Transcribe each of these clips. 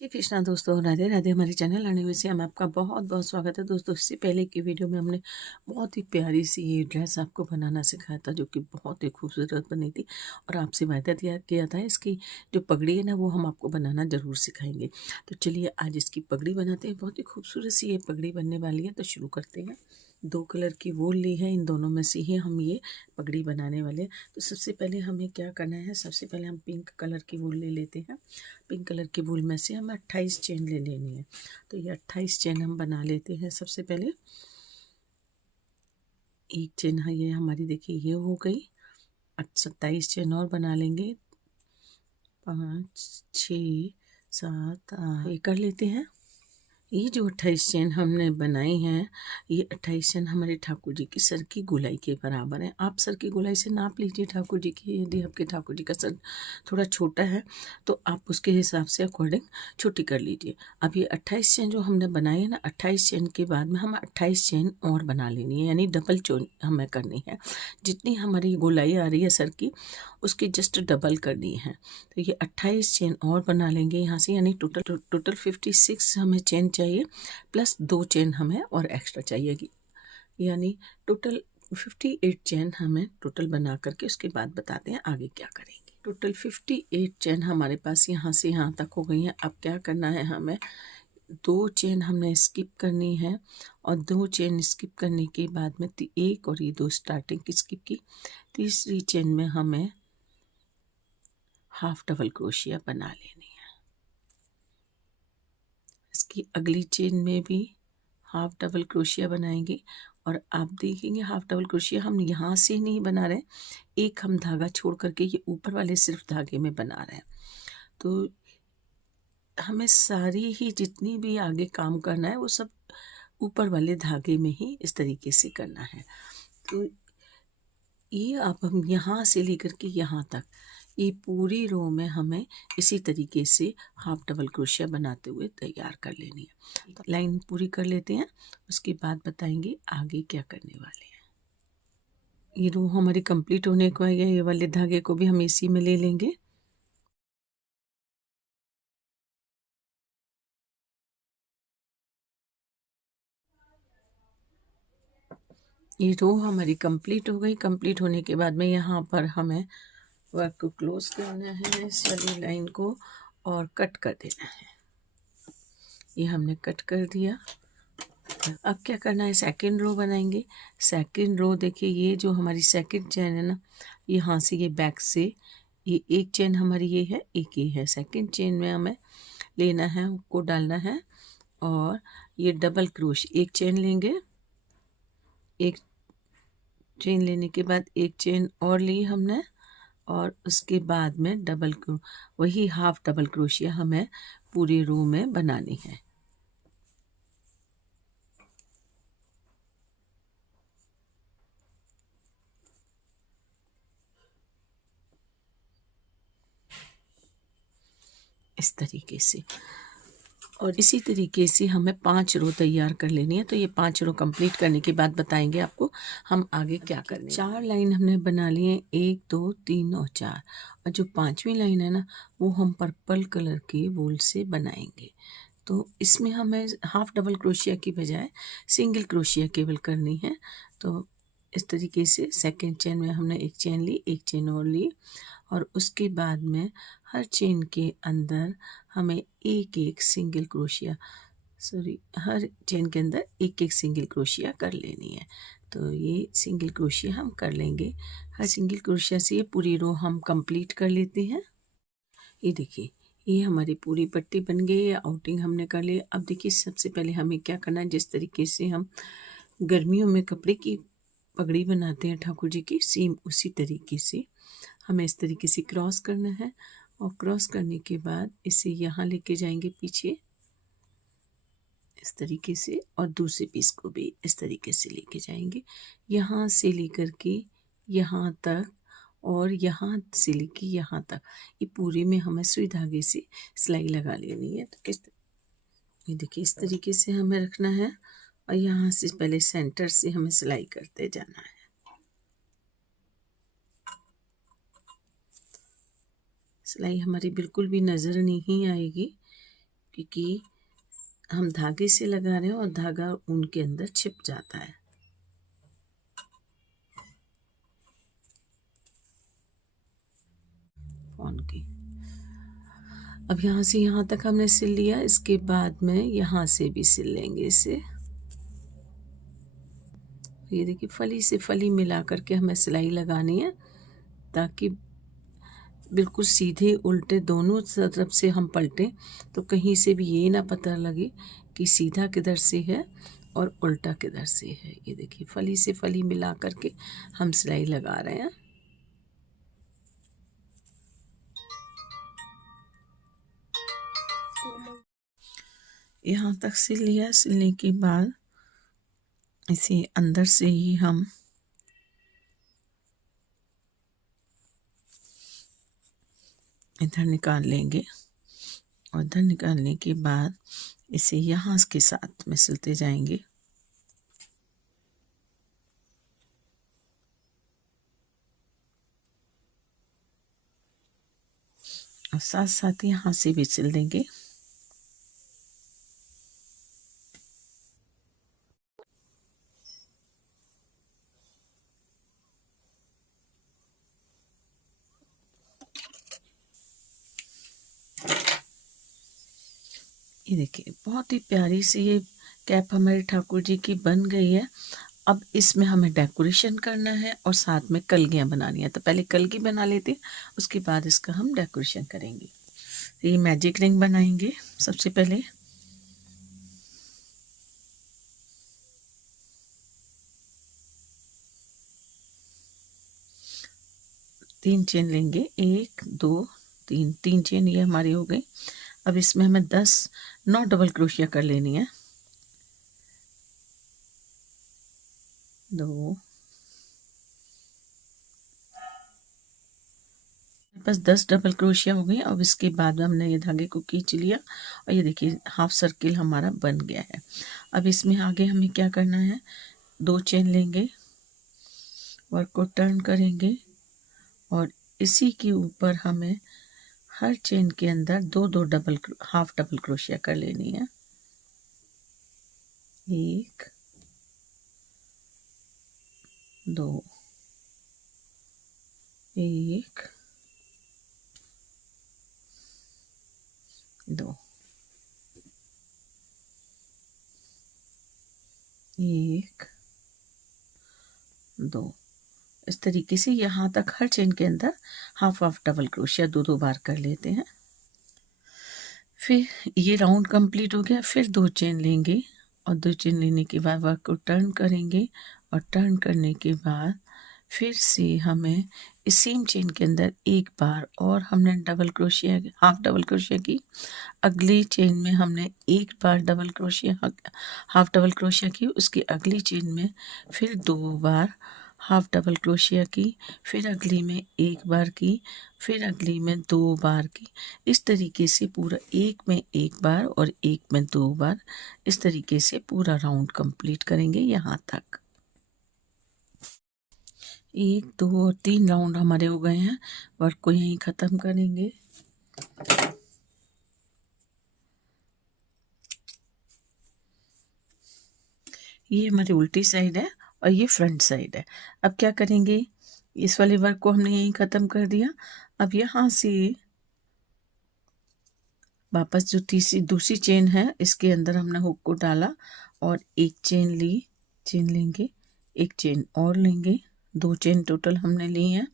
जी कृष्णा दोस्तों, राधे राधे। हमारे चैनल आने में से हम आपका बहुत बहुत स्वागत है। दोस्तों, इससे पहले की वीडियो में हमने बहुत ही प्यारी सी ये ड्रेस आपको बनाना सिखाया था, जो कि बहुत ही खूबसूरत बनी थी। और आपसे वायदा दिया किया था इसकी जो पगड़ी है ना, वो हम आपको बनाना ज़रूर सिखाएंगे। तो चलिए आज इसकी पगड़ी बनाते हैं। बहुत ही खूबसूरत सी ये पगड़ी बनने वाली है, तो शुरू करते हैं। 2 कलर की वूल ली है, इन दोनों में से ही हम ये पगड़ी बनाने वाले हैं। तो सबसे पहले हमें क्या करना है, सबसे पहले हम पिंक कलर की वूल ले लेते हैं। पिंक कलर की वूल में से हमें 28 चेन ले लेनी है। तो ये 28 चेन हम बना लेते हैं। सबसे पहले एक चेन है, ये हमारी देखिए ये हो गई। 27 चेन और बना लेंगे। 5 6 7 8 ये कर लेते हैं। ये जो 28 चेन हमने बनाई हैं, ये 28 चेन हमारे ठाकुर जी की सर की गोलाई के बराबर है। आप सर की गोलाई से नाप लीजिए ठाकुर जी की। यदि आपके ठाकुर जी का सर थोड़ा छोटा है तो आप उसके हिसाब से अकॉर्डिंग छोटी कर लीजिए। अब ये 28 चेन जो हमने बनाई है ना, 28 चेन के बाद में हम 28 चेन और बना लेनी है, यानी डबल चेन हमें करनी है। जितनी हमारी गोलाई आ रही है सर की, उसकी जस्ट डबल करनी है। तो ये 28 चेन और बना लेंगे यहाँ से, यानी टोटल 56 हमें चेन चाहिए, प्लस 2 चेन हमें और एक्स्ट्रा चाहिए, यानी टोटल 58 चेन हमें टोटल बना करके उसके बाद बताते हैं आगे क्या करेंगे। टोटल 58 चेन हमारे पास यहाँ से यहाँ तक हो गई हैं। अब क्या करना है, हमें 2 चेन हमने स्किप करनी है, और 2 चेन स्किप करने के बाद में एक और ये 2 स्टार्टिंग की स्किप की, तीसरी चेन में हमें हाफ डबल क्रोशिया बना लेनी है। इसकी अगली चेन में भी हाफ डबल क्रोशिया बनाएंगे। और आप देखेंगे हाफ डबल क्रोशिया हम यहाँ से नहीं बना रहे, एक हम धागा छोड़ करके ये ऊपर वाले सिर्फ धागे में बना रहे हैं। तो हमें सारी ही जितनी भी आगे काम करना है वो सब ऊपर वाले धागे में ही इस तरीके से करना है। तो ये आप हम यहाँ से लेकर के यहाँ तक ये पूरी रो में हमें इसी तरीके से हाफ डबल क्रोशिया बनाते हुए तैयार कर लेनी है। लाइन पूरी कर लेते हैं, उसके बाद बताएंगे आगे क्या करने वाले हैं। ये रो हमारी कंप्लीट होने को है, ये वाले धागे को भी हम इसी में ले लेंगे। ये रो हमारी कंप्लीट हो गई। कंप्लीट होने के बाद में यहाँ पर हमें वर्क को क्लोज करना है, इस वाली लाइन को, और कट कर देना है। ये हमने कट कर दिया। अब क्या करना है, सेकंड रो बनाएंगे। सेकंड रो देखिए, ये जो हमारी सेकंड चेन है ना, यहाँ से ये बैक से ये एक चेन हमारी ये है, एक ये है। सेकंड चेन में हमें लेना है, उसको डालना है, और ये डबल क्रोश एक चेन लेंगे। एक चेन लेने के बाद एक चेन और ली हमने, और उसके बाद में वही हाफ डबल क्रोशिया हमें पूरी रो में बनानी है। इस तरीके से, और इसी तरीके से हमें 5 रो तैयार कर लेनी है। तो ये 5 रो कंप्लीट करने के बाद बताएंगे आपको हम आगे क्या करने। 4 लाइन हमने बना ली है, 1 2 3 और 4। और जो 5वीं लाइन है ना, वो हम पर्पल कलर के वूल से बनाएंगे। तो इसमें हमें हाफ डबल क्रोशिया की बजाय सिंगल क्रोशिया केवल करनी है। तो इस तरीके से सेकेंड चेन में हमने एक चेन ली, एक चेन और ली, और उसके बाद में हर चेन के अंदर हमें एक एक सिंगल क्रोशिया हर चेन के अंदर एक एक सिंगल क्रोशिया कर लेनी है। तो ये सिंगल क्रोशिया हम कर लेंगे। हर सिंगल क्रोशिया से ये पूरी रो हम कंप्लीट कर लेते हैं। ये देखिए, ये हमारी पूरी पट्टी बन गई है, आउटिंग हमने कर ली। अब देखिए, सबसे पहले हमें क्या करना है, जिस तरीके से हम गर्मियों में कपड़े की पगड़ी बनाते हैं ठाकुर जी की, सेम उसी तरीके से हमें इस तरीके से क्रॉस करना है। और क्रॉस करने के बाद इसे यहाँ लेके जाएंगे पीछे इस तरीके से, और दूसरे पीस को भी इस तरीके से लेके जाएंगे, यहाँ से लेकर के यहाँ तक, और यहाँ से लेके यहाँ तक। ये पूरे में हमें सुई धागे से सिलाई लगा लेनी है। तो ये देखिए, इस तरीके से हमें रखना है, और यहाँ से पहले सेंटर से हमें सिलाई करते जाना है। सिलाई हमारी बिल्कुल भी नज़र नहीं आएगी, क्योंकि हम धागे से लगा रहे हैं और धागा ऊन के अंदर छिप जाता है। की अब यहाँ से यहाँ तक हमने सिल लिया। इसके बाद में यहाँ से भी सिल लेंगे इसे। ये देखिए फली से फली मिला करके हमें सिलाई लगानी है ताकि बिल्कुल सीधे उल्टे दोनों तरफ से हम पलटें, तो कहीं से भी ये ना पता लगे कि सीधा किधर से है और उल्टा किधर से है। ये देखिए फली से फली मिला करके हम सिलाई लगा रहे हैं। यहाँ तक सिल लिया। सिलने के बाद इसे अंदर से ही हम इधर निकाल लेंगे और इधर निकालने के बाद इसे यहाँ के साथ में सिलते जाएंगे। और साथ साथ यहाँ से भी सिल देंगे। ये देखिए बहुत ही प्यारी सी ये कैप हमारी ठाकुर जी की बन गई है। अब इसमें हमें डेकोरेशन करना है और साथ में कलगियाँ बनानी है। तो पहले कलगी बना लेते हैं, उसके बाद इसका हम डेकोरेशन करेंगे। तो ये मैजिक रिंग बनाएंगे। सबसे पहले तीन चेन लेंगे, 1 2 3, 3 चेन ये हमारी हो गई। अब इसमें हमें 9 डबल क्रोशिया कर लेनी है। 2 बस 10 डबल क्रोशिया हो गई। अब इसके बाद हमने ये धागे को खींच लिया और ये देखिए हाफ सर्किल हमारा बन गया है। अब इसमें आगे हमें क्या करना है, 2 चेन लेंगे, वर्क को टर्न करेंगे और इसी के ऊपर हमें हर चेन के अंदर 2 हाफ डबल क्रोशिया कर लेनी है। 1 2 1 2 1 2। इस तरीके से यहाँ तक हर चेन के अंदर हाफ डबल क्रोशिया 2 बार कर लेते हैं। फिर ये राउंड कंप्लीट हो गया। फिर 2 चेन लेंगे और 2 चेन लेने के बाद वर्क को टर्न करेंगे और टर्न करने के बाद फिर से हमें इस सेम चेन के अंदर एक बार और हमने double crochet half double crochet की। अगली चेन में हमने एक बार double crochet half double crochet की। उसकी अगली चेन में फिर 2 बार हाफ डबल क्रोशिया की। फिर अगली में एक बार की। फिर अगली में 2 बार की। इस तरीके से पूरा एक में एक बार और एक में 2 बार, इस तरीके से पूरा राउंड कंप्लीट करेंगे यहाँ तक। 1 2 और 3 राउंड हमारे हो गए हैं। वर्क को यहीं ख़त्म करेंगे। ये हमारी उल्टी साइड है और ये फ्रंट साइड है। अब क्या करेंगे, इस वाले वर्क को हमने यहीं ख़त्म कर दिया। अब यहाँ से वापस जो दूसरी चेन है इसके अंदर हमने हुक को डाला और एक चेन ली, चेन लेंगे, एक चेन और लेंगे, 2 चेन टोटल हमने ली हैं।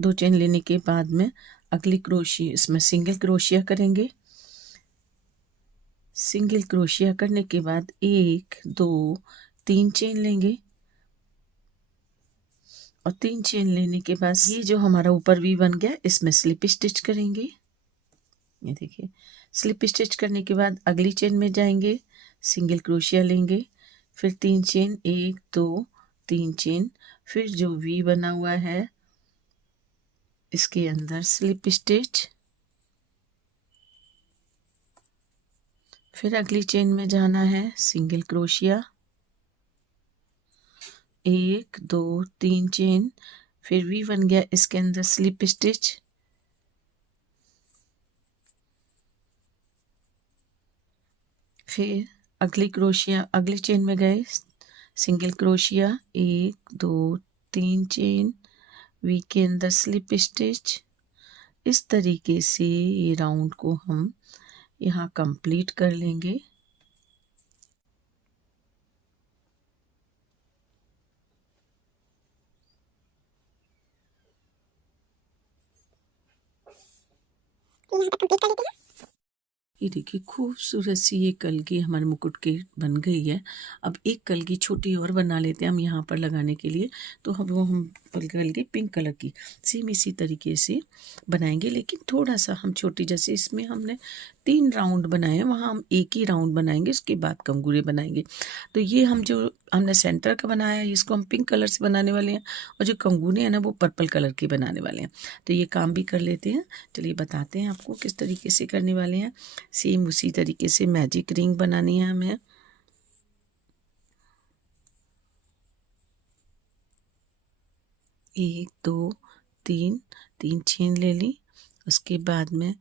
2 चेन लेने के बाद में अगली क्रोशिया इसमें सिंगल क्रोशिया करेंगे। सिंगल क्रोशिया करने के बाद 1 2 3 चेन लेंगे और 3 चेन लेने के बाद ये जो हमारा ऊपर वी बन गया इसमें स्लिप स्टिच करेंगे। ये देखिए स्लिप स्टिच करने के बाद अगली चेन में जाएंगे, सिंगल क्रोशिया लेंगे, फिर 3 चेन 1 2 3 चेन, फिर जो वी बना हुआ है इसके अंदर स्लिप स्टिच, फिर अगली चेन में जाना है, सिंगल क्रोशिया 1 2 3 चेन, फिर वी बन गया इसके अंदर स्लिप स्टिच, फिर अगली चेन में गए, सिंगल क्रोशिया, 1 2 3 चेन, वी के अंदर स्लिप स्टिच। इस तरीके से ये राउंड को हम यहाँ कंप्लीट कर लेंगे। ये देखिए खूबसूरत सी ये कलगी हमारे मुकुट की बन गई है। अब एक कलगी छोटी और बना लेते हैं हम यहाँ पर लगाने के लिए। तो हम कलगी पिंक कलर की सेम इसी तरीके से बनाएंगे, लेकिन थोड़ा सा हम छोटी, जैसे इसमें हमने 3 राउंड बनाए हैं, वहाँ हम एक ही राउंड बनाएंगे, उसके बाद कंगूरे बनाएंगे। तो ये हम जो हमने सेंटर का बनाया है, इसको हम पिंक कलर से बनाने वाले हैं, और जो कंगूरे हैं ना वो पर्पल कलर के बनाने वाले हैं। तो ये काम भी कर लेते हैं। चलिए बताते हैं आपको किस तरीके से करने वाले हैं। सेम उसी तरीके से मैजिक रिंग बनानी है हमें। एक दो तीन, 3 चेन ले ली। उसके बाद में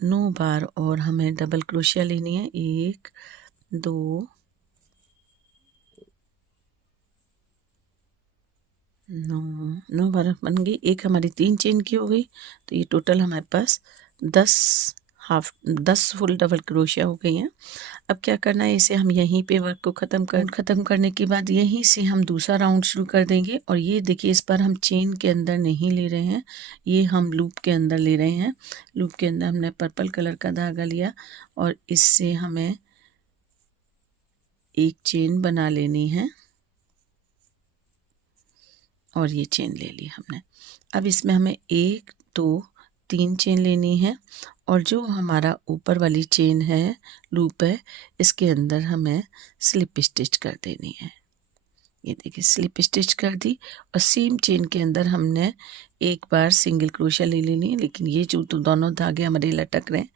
9 बार और हमें डबल क्रोशिया लेनी है। 1 2 9 बार बन गई। एक हमारी 3 चेन की हो गई, तो ये टोटल हमारे पास 10 फुल डबल क्रोशिया हो गई हैं। अब क्या करना है, इसे हम यहीं पे वर्क को ख़त्म करने के बाद यहीं से हम दूसरा राउंड शुरू कर देंगे। और ये देखिए, इस पर हम चेन के अंदर नहीं ले रहे हैं, ये हम लूप के अंदर ले रहे हैं। लूप के अंदर हमने पर्पल कलर का धागा लिया और इससे हमें एक चेन बना लेनी है और ये चेन ले ली हमने। अब इसमें हमें 1 2 3 चेन लेनी है और जो हमारा ऊपर वाली चेन है, लूप है, इसके अंदर हमें स्लिप स्टिच कर देनी है। ये देखिए स्लिप स्टिच कर दी और सेम चेन के अंदर हमने एक बार सिंगल क्रोशिया ले लेनी है। लेकिन ये जो तो दोनों धागे हमारे लटक रहे हैं,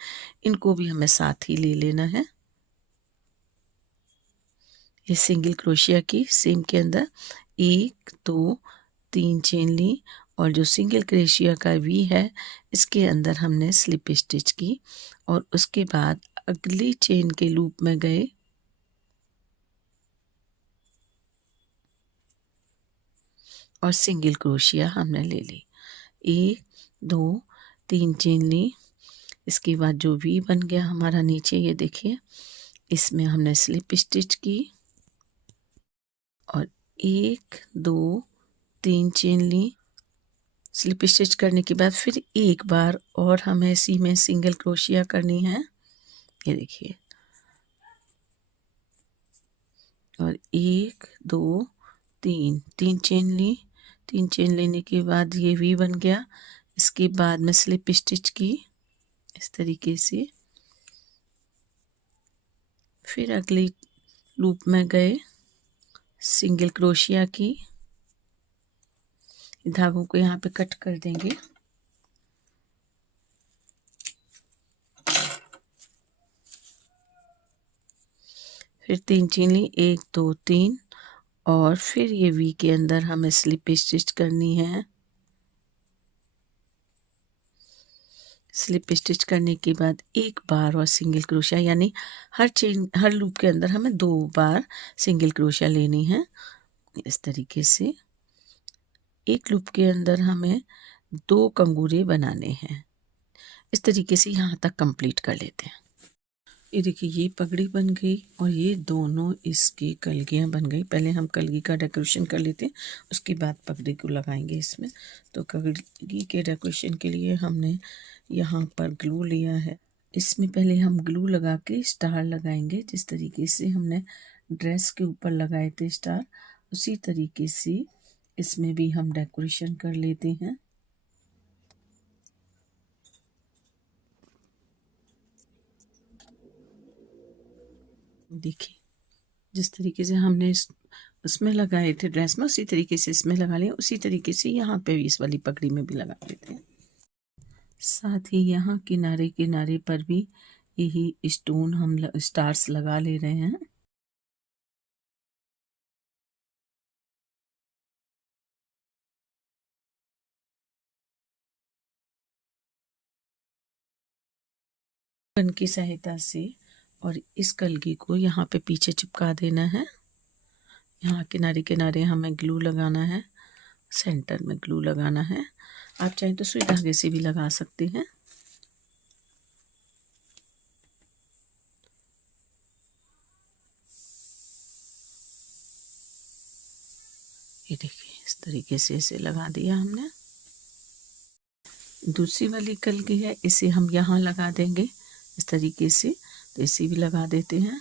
इनको भी हमें साथ ही ले लेना है। ये सिंगल क्रोशिया की सेम के अंदर 1 2 3 चेन ली और जो सिंगल क्रोशिया का वी है, इसके अंदर हमने स्लिप स्टिच की और उसके बाद अगली चेन के लूप में गए और सिंगल क्रोशिया हमने ले ली। 1 2 3 चेन ली। इसके बाद जो वी बन गया हमारा नीचे, ये देखिए, इसमें हमने स्लिप स्टिच की और 1 2 3 चेन ली। स्लिप स्टिच करने के बाद फिर एक बार और हमें इसी में सिंगल क्रोशिया करनी है। ये देखिए, और 1 2 3 चेन ली। 3 चेन लेने के बाद ये वी बन गया। इसके बाद में स्लिप स्टिच की इस तरीके से। फिर अगली लूप में गए, सिंगल क्रोशिया की। धागों को यहाँ पे कट कर देंगे। फिर 3 चेन ली, 1 2 3 और फिर ये वी के अंदर हमें स्लिप स्टिच करनी है। स्लिप स्टिच करने के बाद एक बार और सिंगल क्रोशिया, यानी हर लूप के अंदर हमें 2 बार सिंगल क्रोशिया लेनी है। इस तरीके से एक लूप के अंदर हमें 2 कंगूरे बनाने हैं। इस तरीके से यहाँ तक कंप्लीट कर लेते हैं। ये देखिए, ये पगड़ी बन गई और ये दोनों इसकी कलगियाँ बन गई। पहले हम कलगी का डेकोरेशन कर लेते हैं, उसके बाद पगड़ी को लगाएंगे इसमें। तो कलगी के डेकोरेशन के लिए हमने यहाँ पर ग्लू लिया है। इसमें पहले हम ग्लू लगा के स्टार लगाएंगे। जिस तरीके से हमने ड्रेस के ऊपर लगाए थे स्टार, उसी तरीके से इसमें भी हम डेकोरेशन कर लेते हैं। देखिए, जिस तरीके से हमने उसमें लगाए थे ड्रेस में, उसी तरीके से इसमें लगा लिए। उसी तरीके से यहाँ पे भी इस वाली पगड़ी में भी लगा लेते हैं। साथ ही यहाँ किनारे किनारे पर भी यही स्टोन हम स्टार्स लगा ले रहे हैं। गन की सहायता से और इस कलगी को यहाँ पे पीछे चिपका देना है। यहाँ किनारे किनारे हमें ग्लू लगाना है, सेंटर में ग्लू लगाना है। आप चाहें तो सुई धागे से भी लगा सकते हैं। ये देखिए इस तरीके से इसे लगा दिया हमने। दूसरी वाली कलगी है, इसे हम यहाँ लगा देंगे इस तरीके से, तो इसे भी लगा देते हैं।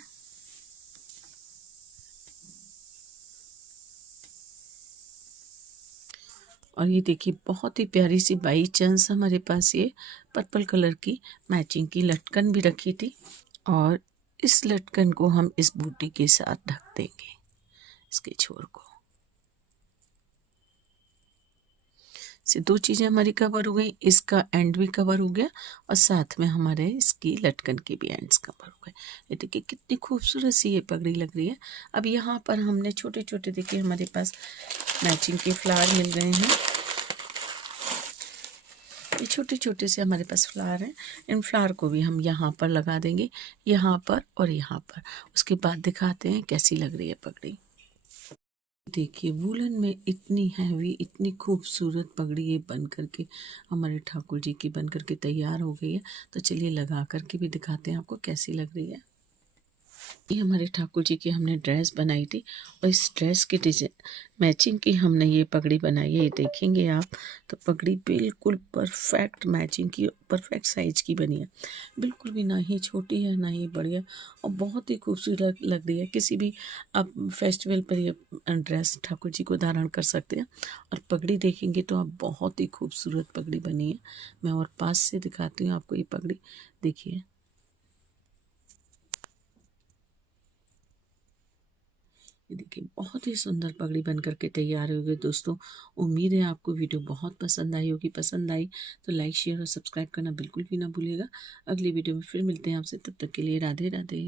और ये देखिए बहुत ही प्यारी सी बाई चांस हमारे पास ये पर्पल कलर की मैचिंग की लटकन भी रखी थी, और इस लटकन को हम इस बूटी के साथ ढक देंगे, इसके छोर को। से दो चीज़ें हमारी कवर हो गई, इसका एंड भी कवर हो गया और साथ में हमारे इसकी लटकन के भी एंड्स कवर हो गए। ये देखिए कितनी खूबसूरत सी ये पगड़ी लग रही है। अब यहाँ पर हमने छोटे छोटे, देखिए हमारे पास मैचिंग के फ्लावर मिल गए हैं। ये छोटे छोटे से हमारे पास फ्लावर हैं। इन फ्लावर को भी हम यहाँ पर लगा देंगे, यहाँ पर और यहाँ पर। उसके बाद दिखाते हैं कैसी लग रही है पगड़ी। देखिए वूलन में इतनी हैवी, इतनी खूबसूरत पगड़ी ये बन करके हमारे ठाकुर जी की बन करके तैयार हो गई है। तो चलिए लगा करके भी दिखाते हैं आपको कैसी लग रही है। ये हमारे ठाकुर जी की हमने ड्रेस बनाई थी, और इस ड्रेस के डिजाइन मैचिंग की हमने ये पगड़ी बनाई है। ये देखेंगे आप तो पगड़ी बिल्कुल परफेक्ट मैचिंग की, परफेक्ट साइज की बनी है। बिल्कुल भी ना ही छोटी है ना ही बड़ी है, और बहुत ही खूबसूरत लग रही है। किसी भी आप फेस्टिवल पर ये ड्रेस ठाकुर जी को धारण कर सकते हैं। और पगड़ी देखेंगे तो आप बहुत ही खूबसूरत पगड़ी बनी है। मैं और पास से दिखाती हूँ आपको ये पगड़ी। देखिए ये देखिए बहुत ही सुंदर पगड़ी बन करके तैयार हो गई दोस्तों। उम्मीद है आपको वीडियो बहुत पसंद आई होगी। पसंद आई तो लाइक शेयर और सब्सक्राइब करना बिल्कुल भी ना भूलिएगा। अगली वीडियो में फिर मिलते हैं आपसे, तब तक के लिए राधे राधे।